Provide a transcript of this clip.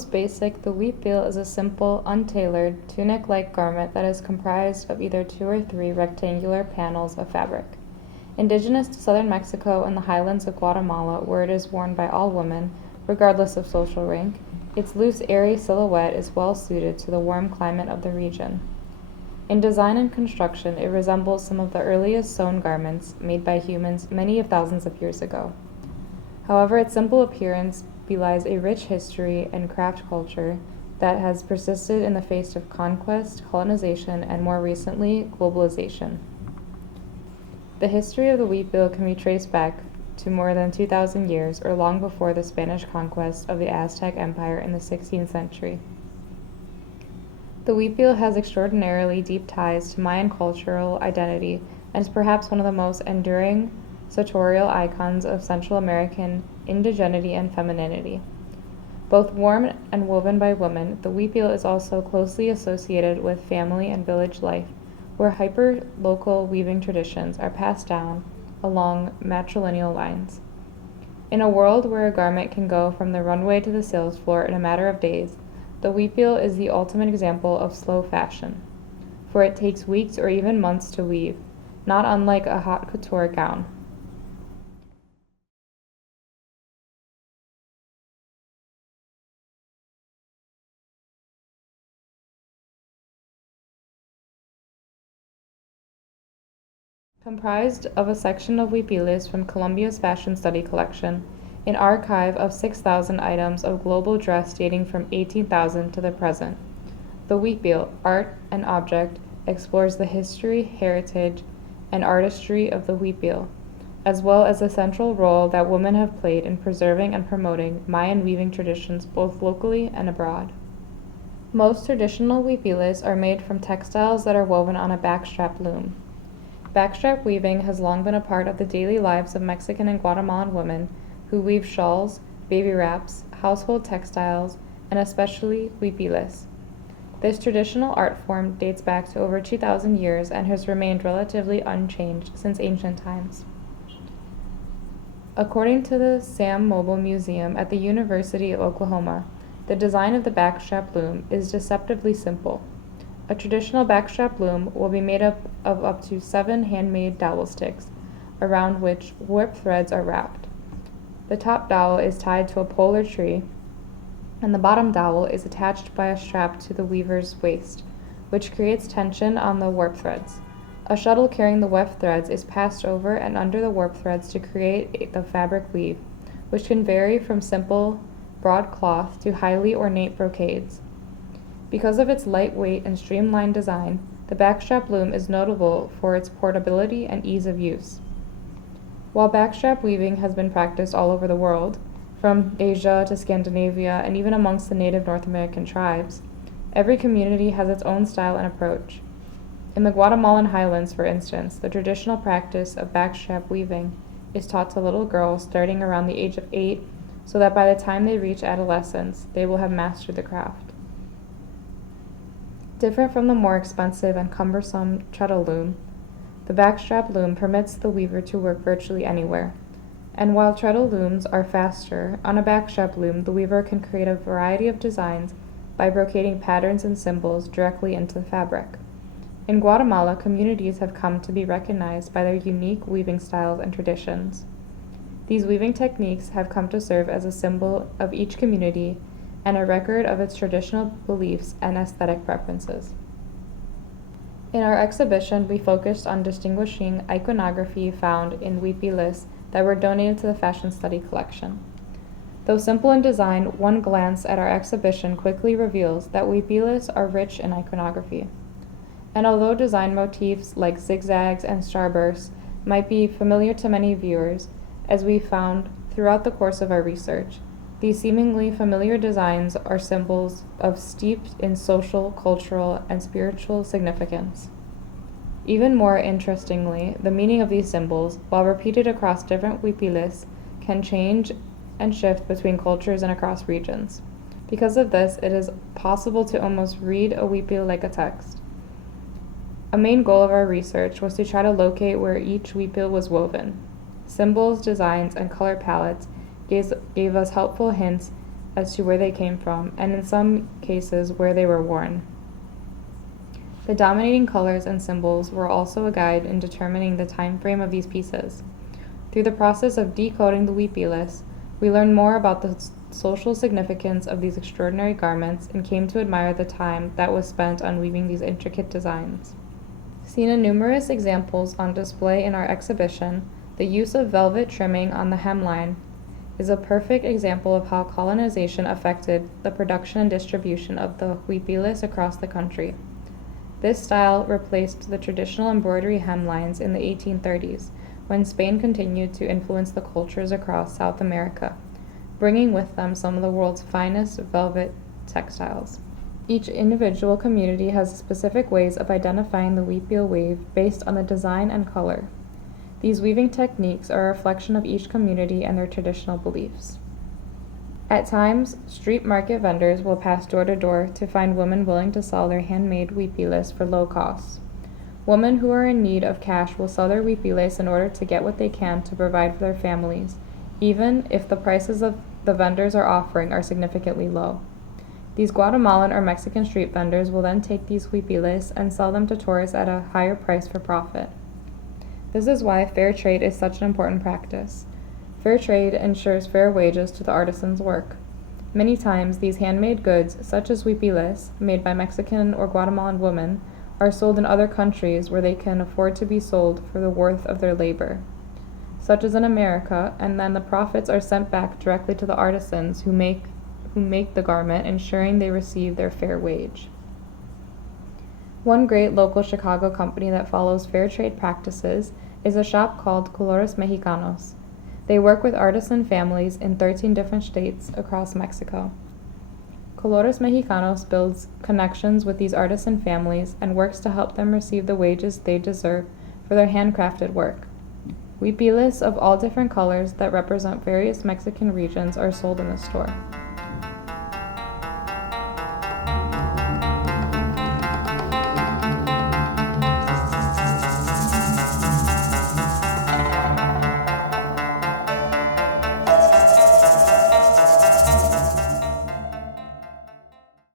most basic, the huipil is a simple, untailored, tunic-like garment that is comprised of either 2 or 3 rectangular panels of fabric. Indigenous to southern Mexico and the highlands of Guatemala, where it is worn by all women, regardless of social rank, its loose, airy silhouette is well suited to the warm climate of the region. In design and construction, it resembles some of the earliest sewn garments made by humans many of thousands of years ago. However, its simple appearance belies a rich history and craft culture that has persisted in the face of conquest, colonization, and more recently, globalization. The history of the huipil can be traced back to more than 2,000 years, or long before the Spanish conquest of the Aztec Empire in the 16th century. The huipil has extraordinarily deep ties to Mayan cultural identity and is perhaps one of the most enduring sartorial icons of Central American indigeneity and femininity. Both worn and woven by women, the huipil is also closely associated with family and village life, where hyper-local weaving traditions are passed down along matrilineal lines. In a world where a garment can go from the runway to the sales floor in a matter of days, the huipil is the ultimate example of slow fashion, for it takes weeks or even months to weave, not unlike a haute couture gown. Comprised of a section of huipiles from Columbia's Fashion Study Collection, an archive of 6,000 items of global dress dating from 18,000 to the present. The huipil, Art and Object, explores the history, heritage, and artistry of the huipil, as well as the central role that women have played in preserving and promoting Mayan weaving traditions both locally and abroad. Most traditional huipiles are made from textiles that are woven on a backstrap loom. Backstrap weaving has long been a part of the daily lives of Mexican and Guatemalan women who weave shawls, baby wraps, household textiles, and especially huipiles. This traditional art form dates back to over 2,000 years and has remained relatively unchanged since ancient times. According to the Sam Mobile Museum at the University of Oklahoma, the design of the backstrap loom is deceptively simple. A traditional backstrap loom will be made up of up to 7 handmade dowel sticks, around which warp threads are wrapped. The top dowel is tied to a pole or tree, and the bottom dowel is attached by a strap to the weaver's waist, which creates tension on the warp threads. A shuttle carrying the weft threads is passed over and under the warp threads to create the fabric weave, which can vary from simple, broad cloth to highly ornate brocades. Because of its lightweight and streamlined design, the backstrap loom is notable for its portability and ease of use. While backstrap weaving has been practiced all over the world, from Asia to Scandinavia and even amongst the native North American tribes, every community has its own style and approach. In the Guatemalan highlands, for instance, the traditional practice of backstrap weaving is taught to little girls starting around the age of 8, so that by the time they reach adolescence, they will have mastered the craft. Different from the more expensive and cumbersome treadle loom, the backstrap loom permits the weaver to work virtually anywhere. And while treadle looms are faster, on a backstrap loom the weaver can create a variety of designs by brocading patterns and symbols directly into the fabric. In Guatemala, communities have come to be recognized by their unique weaving styles and traditions. These weaving techniques have come to serve as a symbol of each community and a record of its traditional beliefs and aesthetic preferences. In our exhibition, we focused on distinguishing iconography found in huipiles that were donated to the Fashion Study Collection. Though simple in design, one glance at our exhibition quickly reveals that huipiles are rich in iconography. And although design motifs like zigzags and starbursts might be familiar to many viewers, as we found throughout the course of our research, these seemingly familiar designs are symbols of steeped in social, cultural, and spiritual significance. Even more interestingly, the meaning of these symbols, while repeated across different huipiles, can change and shift between cultures and across regions. Because of this, it is possible to almost read a huipil like a text. A main goal of our research was to try to locate where each huipil was woven. Symbols, designs, and color palettes gave us helpful hints as to where they came from, and in some cases where they were worn. The dominating colors and symbols were also a guide in determining the time frame of these pieces. Through the process of decoding the huipiles, we learned more about the social significance of these extraordinary garments and came to admire the time that was spent on weaving these intricate designs. Seen in numerous examples on display in our exhibition, the use of velvet trimming on the hemline is a perfect example of how colonization affected the production and distribution of the huipiles across the country. This style replaced the traditional embroidery hemlines in the 1830s, when Spain continued to influence the cultures across South America, bringing with them some of the world's finest velvet textiles. Each individual community has specific ways of identifying the huipil weave based on the design and color. These weaving techniques are a reflection of each community and their traditional beliefs. At times, street market vendors will pass door to door to find women willing to sell their handmade huipiles for low costs. Women who are in need of cash will sell their huipiles in order to get what they can to provide for their families, even if the prices of the vendors are offering are significantly low. These Guatemalan or Mexican street vendors will then take these huipiles and sell them to tourists at a higher price for profit. This is why fair trade is such an important practice. Fair trade ensures fair wages to the artisan's work. Many times, these handmade goods, such as huipiles, made by Mexican or Guatemalan women, are sold in other countries where they can afford to be sold for the worth of their labor, such as in America, and then the profits are sent back directly to the artisans who make the garment, ensuring they receive their fair wage. One great local Chicago company that follows fair trade practices is a shop called Colores Mexicanos. They work with artisan families in 13 different states across Mexico. Colores Mexicanos builds connections with these artisan families and works to help them receive the wages they deserve for their handcrafted work. Huipiles of all different colors that represent various Mexican regions are sold in the store.